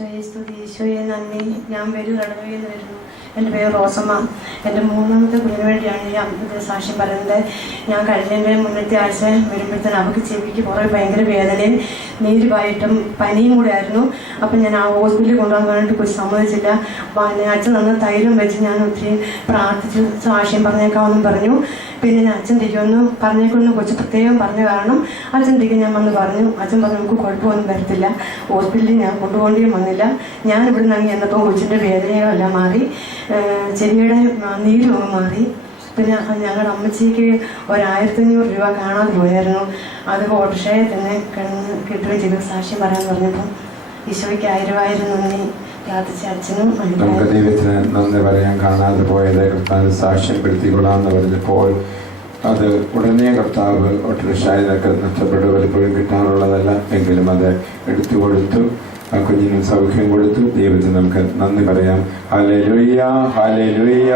ഈശോയെ സ്തുതി, ഈശോയെ നന്ദി. ഞാൻ കടന്നുപോയി വരുന്നു. എൻ്റെ പേര് റോസമ്മ. എൻ്റെ മൂന്നാമത്തെ കുഞ്ഞിന് വേണ്ടിയാണ് ഈ അമ്മത്തെ സാക്ഷ്യം പറയുന്നത്. ഞാൻ കഴിഞ്ഞതിൻ്റെ മുന്നത്തെ ആഴ്ച വരുമ്പോഴത്തേന് അവൾക്ക് ചെവിക്ക് പുറകെ ഭയങ്കര വേദനയും നീരുമായിട്ടും പനിയും കൂടെ ആയിരുന്നു. അപ്പം ഞാൻ ആ ഹോസ്പിറ്റലിൽ കൊണ്ടുപോകാൻ വേണ്ടിയിട്ട് കുറിച്ച് സമ്മതിച്ചില്ല. അച്ഛൻ തന്ന തൈലം വെച്ച് ഞാൻ ഒത്തിരി പ്രാർത്ഥിച്ച് സാക്ഷ്യം പറഞ്ഞേക്കാമെന്നും പറഞ്ഞു. പിന്നെ ഞാൻ അച്ഛൻ തിരികൊന്ന് പറഞ്ഞേക്കൊന്ന് കൊച്ചു പ്രത്യേകം പറഞ്ഞ കാരണം അച്ഛൻ തിരികെ ഞാൻ വന്ന് പറഞ്ഞു. അച്ഛൻ പറഞ്ഞു നമുക്ക് കുഴപ്പമൊന്നും വരത്തില്ല, ഹോസ്പിറ്റലിൽ ഞാൻ കൊണ്ടുപോകേണ്ടിയും വന്നില്ല. ഞാൻ ഇവിടെ നിന്ന് എന്നപ്പോൾ കൊച്ചിൻ്റെ വേദനകളെല്ലാം മാറി, ചെവിയുടെ നീരും മാറി. പിന്നെ ഞങ്ങളുടെ അമ്മച്ചിക്ക് 1500 രൂപ കാണാതെ പോയായിരുന്നു. അത് ഓട്ടോറിക്ഷയിൽ തന്നെ കിട്ടുകയും ചെയ്തു. സാക്ഷ്യം പറയാൻ പറഞ്ഞപ്പോൾ ഈശോയ്ക്ക് 1000 നന്ദി പ്രാർത്ഥിച്ച അച്ഛനും. നമുക്ക് ദൈവത്തിന് നന്ദി പറയാൻ. കാണാതെ പോയത് കർത്താവ് സാക്ഷ്യപ്പെടുത്തിക്കൊള്ളാന്ന് പറഞ്ഞപ്പോൾ അത് ഉടനെ കർത്താവ് ഓട്ടോറിക്ഷയിലൊക്കെ നഷ്ടപ്പെട്ട് പലപ്പോഴും കിട്ടാറുള്ളതല്ല, എങ്കിലും അത് എടുത്തു കൊടുത്തു. ആ കുഞ്ഞിനും സൗഖ്യം കൊടുത്തു. ദൈവത്തിന് നമുക്ക് നന്ദി പറയാം. Hallelujah, hallelujah.